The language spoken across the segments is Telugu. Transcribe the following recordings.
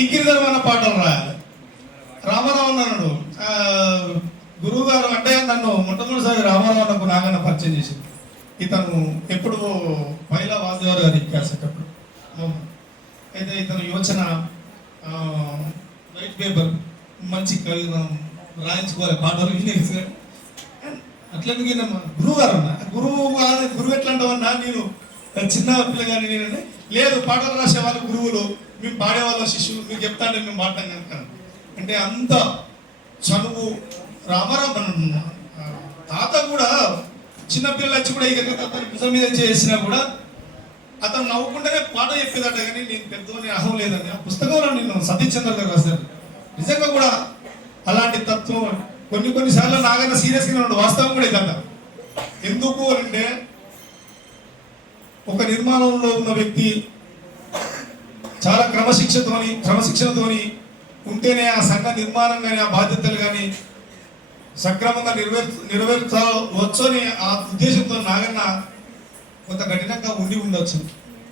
ఇక్కిరిధరం అన్న పాటలు రాయాలి. రామారావు అన్నాడు గురువు గారు అంటే నన్ను మొట్టమొదటిసారి రామారావు అన్నకు నాగన్న పరిచయం చేసింది. ఇతను ఎప్పుడు పైలా వాసుదేవర్ గారు ఇచ్చేసేటప్పుడు అయితే ఇతను యోచన వైట్ పేపర్ మంచి రాయించుకోవాలి పాటలు అట్లనే గురువు గారు అన్న గురువు ఎట్లా అంటావన్నా నేను చిన్న పిల్లగాని నేనండి లేదు పాటలు రాసే వాళ్ళు గురువులు మేము పాడేవాళ్ళ శిష్యులు మీకు చెప్తాంటే మేము పాడతాం కనుక అంటే అంత చనువు రామారావు తాత కూడా చిన్నపిల్లలు వచ్చి కూడా అతను భుజం మీద చేసినా కూడా అతను నవ్వుకుంటేనే పాట చెప్పేదట కానీ నేను పెద్దోని అహం లేదని ఆ పుస్తకంలో నేను సతీష్ చంద్ర గారు రాశాను. నిజంగా కూడా అలాంటి తత్వం కొన్నిసార్లు నాగన్న సీరియస్గా ఉన్నాడు. వాస్తవం కూడా ఇదంట. ఎందుకు అంటే ఒక నిర్మాణంలో ఉన్న వ్యక్తి చాలా క్రమశిక్షణతోని ఉంటేనే ఆ సంఘ నిర్మాణం కానీ ఆ బాధ్యతలు కానీ సక్రమంగా నెరవేర్చవచ్చు అని ఆ ఉద్దేశంతో నాగన్న కొంత కఠినంగా ఉండి ఉండొచ్చు.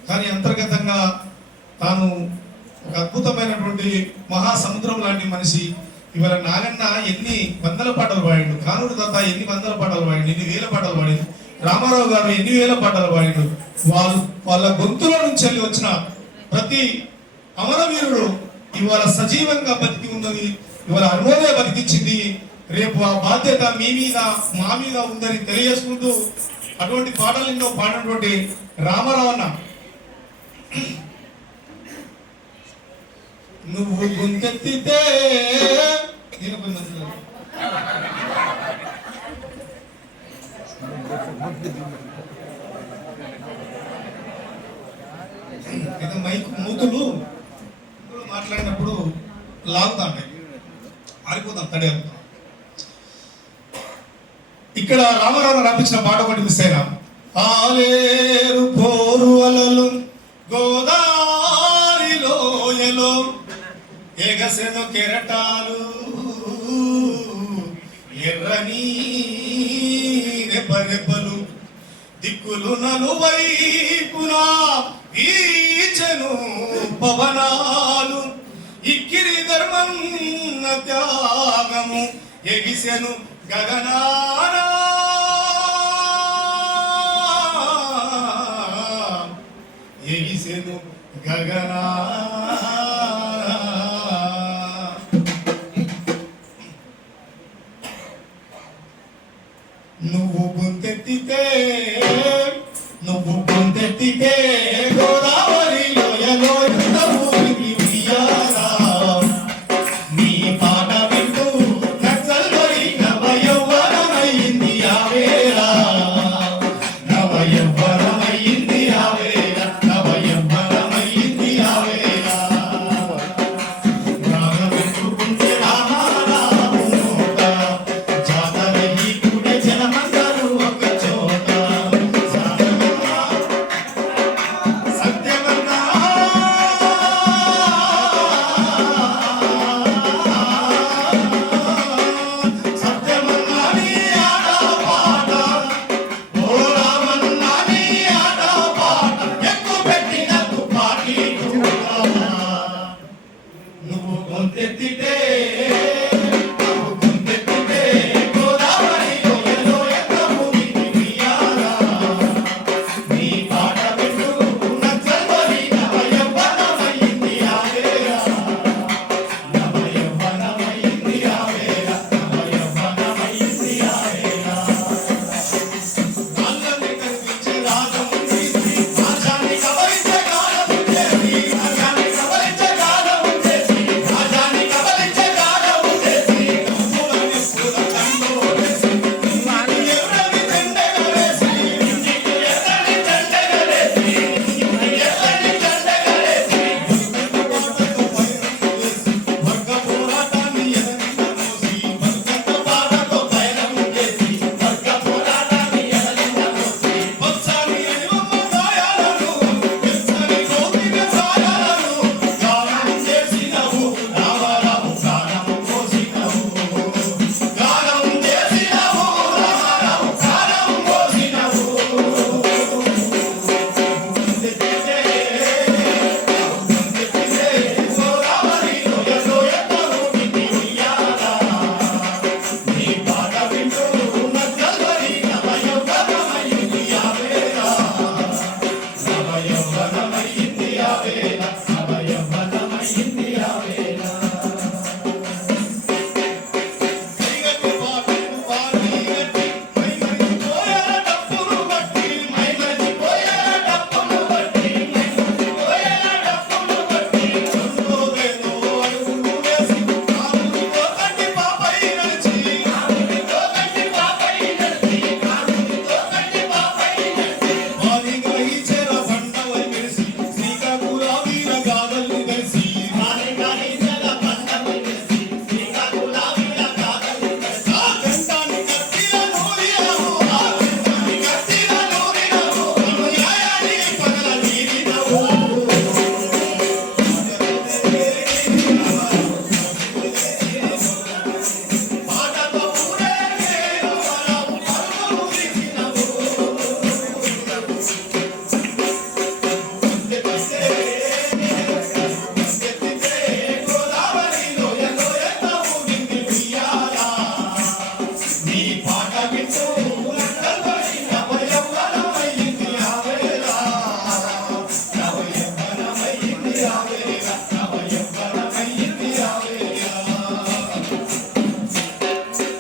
కానీ అంతర్గతంగా తాను ఒక అద్భుతమైనటువంటి మహాసముద్రం లాంటి మనిషి. ఇవాళ నాగన్న ఎన్ని వందల పాటలు పాడిండు, కానూరు తాత ఎన్ని వందల పాటలు పాడిండు, ఎన్ని వేల పాటలు పాడిండు, రామారావు గారు ఎన్ని వేల పాటలు పాడిండు. వాళ్ళ గొంతుల నుంచి వెళ్ళి వచ్చిన ప్రతి అమరవీరుడు ఇవాళ సజీవంగా బతికి ఉన్నది. ఇవాళ అనుభవమే బతికించింది. రేపు ఆ బాధ్యత మీ మీద మా మీద ఉందని తెలియజేసుకుంటూ అటువంటి పాటలు ఎన్నో పాడినటువంటి రామారావు అన్న నువ్వు గుంతెత్తితే మైక్ మూతులు మాట్లాడినప్పుడు లాగుతా ఉంటాయి, ఆరిపోతాం తడి. ఇక్కడ రామారావు రాపించిన పాట ఒకటి మిస్ అయినా. ఆలేరు పోరు అలలు గోదావరి లోయలో ఎగసెను కెరటాలు ఎర్రని రెపరెపలు దిక్కులు నలువైపునా ఈచెను పవనాలు ఇక్కిరి ధర్మన్న త్యాగము ఎగిసెను గగనాన ఎగిసెను గగనా. నువ్వు గుంతెత్తితే గోదావరి లోయలో ఊరికి ఉయ్యాలా నీ పాట వింటూ నచ్చల్లోని నవయవ్వనమైంది ఆవేళ, నవయవ్వనమైంది ఆవేళ, నవయవ్వనమైంది ఆవేళ. రాగమెత్తుకుంటే రామారావు నోట జాతర ఈ కూడే జనమందరూ ఒక చోట. సత్యమన్నా సత్యమన్నా నీ ఆట పాట, ఓ రామన్నా నీ ఆట పాట, ఎక్కువ పెట్టినట్టు పాటి నువ్వు గొంతెత్తితే